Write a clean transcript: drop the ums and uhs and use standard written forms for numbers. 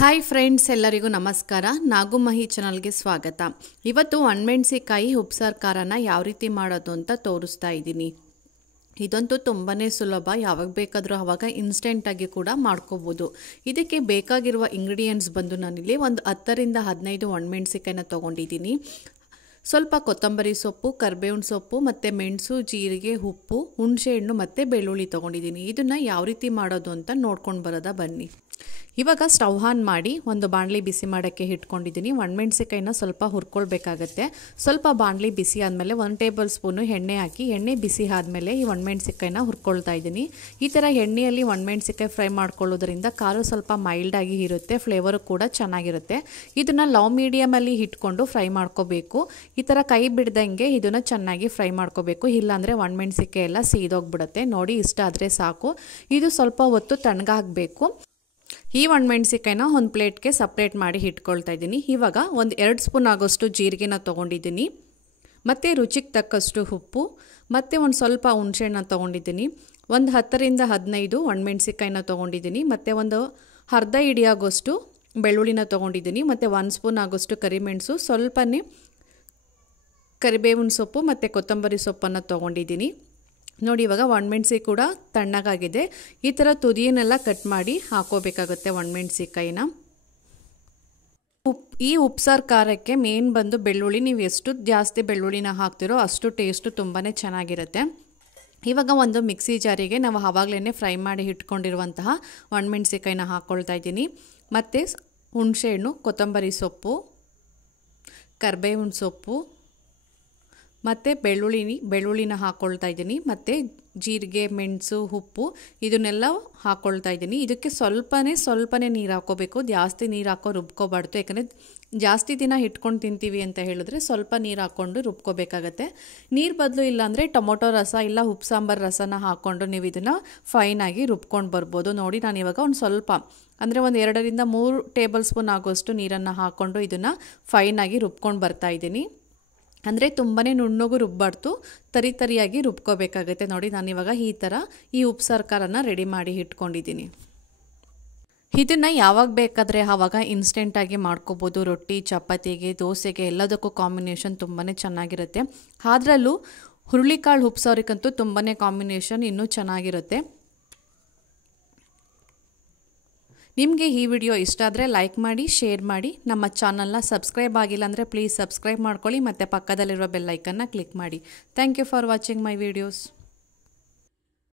Hi friends, ಎಲ್ಲರಿಗೂ ನಮಸ್ಕಾರ. ನಾಗುಮಹಿ ಚಾನಲ್ಗೆ ಸ್ವಾಗತ. ಇವತ್ತು ಒಣಮೆಣಸಿಕಾಯಿ ಉಪ್ಸಾರು ಖಾರನ ಯಾವ ರೀತಿ ಮಾಡೋದು ಅಂತ ತೋರಿಸ್ತಾ ಇದ್ದೀನಿ. ಇದಂತೂ ತುಂಬಾ ಸುಲಭ. ಯಾವಾಗ ಬೇಕಾದರೂ ಆವಾಗ ಇನ್ಸ್ಟೆಂಟಾಗಿ ಕೂಡ ಮಾಡ್ಕೋಬೋದು. ಇದಕ್ಕೆ ಬೇಕಾಗಿರುವ ಇಂಗ್ರೀಡಿಯೆಂಟ್ಸ್ ಬಂದು ನಾನಿಲ್ಲಿ ಒಂದು 10 ರಿಂದ 15 ಒಣಮೆಣಸಿಕಾಯಿನ ತೊಗೊಂಡಿದ್ದೀನಿ. ಸ್ವಲ್ಪ ಕೊತ್ತಂಬರಿ ಸೊಪ್ಪು, ಕರಿಬೇವಿನ ಸೊಪ್ಪು ಮತ್ತು ಮೆಣಸು, ಜೀರಿಗೆ, ಉಪ್ಪು, ಹುಣಸೆಹಣ್ಣು ಮತ್ತು ಬೆಳ್ಳುಳ್ಳಿ ತೊಗೊಂಡಿದ್ದೀನಿ. ಇದನ್ನು ಯಾವ ರೀತಿ ಮಾಡೋದು ಅಂತ ನೋಡ್ಕೊಂಡು ಬರೋದಾ ಬನ್ನಿ. ಇವಾಗ ಸ್ಟವ್ ಆನ್ ಮಾಡಿ ಒಂದು ಬಾಣಲಿ ಬಿಸಿ ಮಾಡೋಕ್ಕೆ ಇಟ್ಕೊಂಡಿದ್ದೀನಿ. ಒಣಮೆಣಸಿಕಾಯಿನ ಸ್ವಲ್ಪ ಹುರ್ಕೊಳ್ಬೇಕಾಗತ್ತೆ. ಸ್ವಲ್ಪ ಬಾಣಲಿ ಬಿಸಿ ಆದಮೇಲೆ 1 ಟೇಬಲ್ ಸ್ಪೂನು ಎಣ್ಣೆ ಹಾಕಿ, ಎಣ್ಣೆ ಬಿಸಿ ಆದಮೇಲೆ ಈ ಒಣಮೆಣಸಿಕಾಯಿನ ಹುರ್ಕೊಳ್ತಾ ಇದ್ದೀನಿ. ಈ ಥರ ಎಣ್ಣೆಯಲ್ಲಿ ಒಣಮೆಣಸಿಕಾಯಿ ಫ್ರೈ ಮಾಡ್ಕೊಳ್ಳೋದ್ರಿಂದ ಖಾರ ಸ್ವಲ್ಪ ಮೈಲ್ಡಾಗಿ ಇರುತ್ತೆ, ಫ್ಲೇವರು ಕೂಡ ಚೆನ್ನಾಗಿರುತ್ತೆ. ಇದನ್ನು ಲೋ ಮೀಡಿಯಮಲ್ಲಿ ಇಟ್ಕೊಂಡು ಫ್ರೈ ಮಾಡ್ಕೋಬೇಕು. ಈ ಥರ ಕೈ ಬಿಡ್ದಂಗೆ ಇದನ್ನು ಚೆನ್ನಾಗಿ ಫ್ರೈ ಮಾಡ್ಕೋಬೇಕು, ಇಲ್ಲಾಂದರೆ ಒಣಮೆಣಸಿಕಾಯಿ ಎಲ್ಲ ಸೀದೋಗ್ಬಿಡುತ್ತೆ. ನೋಡಿ, ಇಷ್ಟ ಆದರೆ ಸಾಕು. ಇದು ಸ್ವಲ್ಪ ಹೊತ್ತು ತಣ್ಣಗಾಗಬೇಕು. ಈ ಒಣಮೆಣಸಿಕಾಯಿನ ಒಂದು ಪ್ಲೇಟ್ಗೆ ಸಪ್ರೇಟ್ ಮಾಡಿ ಇಟ್ಕೊಳ್ತಾ ಇದ್ದೀನಿ. ಇವಾಗ ಒಂದು 2 ಸ್ಪೂನ್ ಆಗೋಷ್ಟು ಜೀರಿಗೆನ ತೊಗೊಂಡಿದ್ದೀನಿ, ಮತ್ತು ರುಚಿಗೆ ತಕ್ಕಷ್ಟು ಉಪ್ಪು, ಮತ್ತು ಒಂದು ಸ್ವಲ್ಪ ಹುಣಸೆಹಣ್ಣು ತೊಗೊಂಡಿದ್ದೀನಿ. ಒಂದು 10 ರಿಂದ 15 ಒಣಮೆಣಸಿಕಾಯಿನ ತೊಗೊಂಡಿದ್ದೀನಿ, ಮತ್ತು ಒಂದು ಅರ್ಧ ಹಿಡಿಯಾಗೋಷ್ಟು ಬೆಳ್ಳುಳ್ಳಿನ ತೊಗೊಂಡಿದ್ದೀನಿ, ಮತ್ತು 1 ಸ್ಪೂನ್ ಆಗೋಷ್ಟು ಕರಿಮೆಣಸು, ಸ್ವಲ್ಪನೇ ಕರಿಬೇವಿನ ಸೊಪ್ಪು ಮತ್ತು ಕೊತ್ತಂಬರಿ ಸೊಪ್ಪನ್ನು ತೊಗೊಂಡಿದ್ದೀನಿ. ನೋಡಿ, ಇವಾಗ ಒಣಮೆಣಸಿ ಕೂಡ ತಣ್ಣಗಾಗಿದೆ. ಈ ಥರ ತುದಿಯನ್ನೆಲ್ಲ ಕಟ್ ಮಾಡಿ ಹಾಕೋಬೇಕಾಗುತ್ತೆ ಒಣಮೆಣಸಿಕಾಯಿನ. ಈ ಉಪ್ಸಾರು ಖಾರಕ್ಕೆ ಮೇನ್ ಬಂದು ಬೆಳ್ಳುಳ್ಳಿ. ನೀವು ಎಷ್ಟು ಜಾಸ್ತಿ ಬೆಳ್ಳುಳ್ಳಿನ ಹಾಕ್ತಿರೋ ಅಷ್ಟು ಟೇಸ್ಟು ತುಂಬಾ ಚೆನ್ನಾಗಿರುತ್ತೆ. ಇವಾಗ ಒಂದು ಮಿಕ್ಸಿ ಜಾರಿಗೆ ನಾವು ಆವಾಗಲೇ ಫ್ರೈ ಮಾಡಿ ಇಟ್ಕೊಂಡಿರುವಂತಹ ಒಣಮೆಣಸಿಕಾಯಿನ ಹಾಕ್ಕೊಳ್ತಾ ಇದ್ದೀನಿ, ಮತ್ತು ಹುಣಸೆಹಣ್ಣು, ಕೊತ್ತಂಬರಿ ಸೊಪ್ಪು, ಕರಿಬೇವಿನ ಸೊಪ್ಪು ಮತ್ತು ಬೆಳ್ಳುಳ್ಳಿನ ಹಾಕ್ಕೊಳ್ತಾ ಇದ್ದೀನಿ, ಮತ್ತು ಜೀರಿಗೆ, ಮೆಣಸು, ಉಪ್ಪು ಇದನ್ನೆಲ್ಲ ಹಾಕ್ಕೊಳ್ತಾ ಇದ್ದೀನಿ. ಇದಕ್ಕೆ ಸ್ವಲ್ಪನೇ ನೀರು ಹಾಕ್ಕೋಬೇಕು. ಜಾಸ್ತಿ ನೀರು ಹಾಕೋ ರುಬ್ಕೋಬಾರ್ದು, ಯಾಕಂದರೆ ಜಾಸ್ತಿ ದಿನ ಇಟ್ಕೊಂಡು ತಿಂತೀವಿ ಅಂತ ಹೇಳಿದ್ರೆ ಸ್ವಲ್ಪ ನೀರು ಹಾಕ್ಕೊಂಡು ರುಬ್ಕೋಬೇಕಾಗತ್ತೆ. ನೀರು ಬದಲು ಇಲ್ಲಾಂದರೆ ಟೊಮೊಟೊ ರಸ ಇಲ್ಲ ಉಪ್ಪು ಸಾಂಬಾರು ರಸನ ಹಾಕ್ಕೊಂಡು ನೀವು ಇದನ್ನು ಫೈನಾಗಿ ರುಬ್ಕೊಂಡು ಬರ್ಬೋದು. ನೋಡಿ, ನಾನು ಇವಾಗ ಒಂದು ಸ್ವಲ್ಪ ಅಂದರೆ ಒಂದು 2 ರಿಂದ 3 ಟೇಬಲ್ ಸ್ಪೂನ್ ಆಗೋಷ್ಟು ನೀರನ್ನು ಹಾಕ್ಕೊಂಡು ಇದನ್ನು ಫೈನಾಗಿ ರುಬ್ಕೊಂಡು ಬರ್ತಾಯಿದ್ದೀನಿ. ಅಂದರೆ ತುಂಬಾ ನುಣ್ಣಗೂ ರುಬ್ಬಾರ್ದು, ತರಿಯಾಗಿ ರುಬ್ಕೋಬೇಕಾಗುತ್ತೆ. ನೋಡಿ, ನಾನಿವಾಗ ಈ ಥರ ಈ ಉಪ್ಸಾರು ಖಾರನ ರೆಡಿ ಮಾಡಿ ಇಟ್ಕೊಂಡಿದ್ದೀನಿ. ಇದನ್ನು ಯಾವಾಗ ಬೇಕಾದರೆ ಆವಾಗ ಇನ್ಸ್ಟೆಂಟಾಗಿ ಮಾಡ್ಕೋಬೋದು. ರೊಟ್ಟಿ, ಚಪಾತಿಗೆ, ದೋಸೆಗೆ ಎಲ್ಲದಕ್ಕೂ ಕಾಂಬಿನೇಷನ್ ತುಂಬಾ ಚೆನ್ನಾಗಿರುತ್ತೆ. ಅದರಲ್ಲೂ ಹುರುಳಿಕಾಳು ಉಪ್ಸಾರಿಗಂತೂ ತುಂಬಾ ಕಾಂಬಿನೇಷನ್ ಇನ್ನೂ ಚೆನ್ನಾಗಿರುತ್ತೆ. ನಿಮಗೆ ಈ ವಿಡಿಯೋ ಇಷ್ಟ ಆದರೆ ಲೈಕ್ ಮಾಡಿ, ಶೇರ್ ಮಾಡಿ. ನಮ್ಮ ಚಾನಲ್ನ ಸಬ್ಸ್ಕ್ರೈಬ್ ಆಗಿಲ್ಲ ಅಂದರೆ ಪ್ಲೀಸ್ ಸಬ್ಸ್ಕ್ರೈಬ್ ಮಾಡ್ಕೊಳ್ಳಿ, ಮತ್ತು ಪಕ್ಕದಲ್ಲಿರುವ ಬೆಲ್ ಐಕನ್ನ ಕ್ಲಿಕ್ ಮಾಡಿ. Thank you for watching my videos.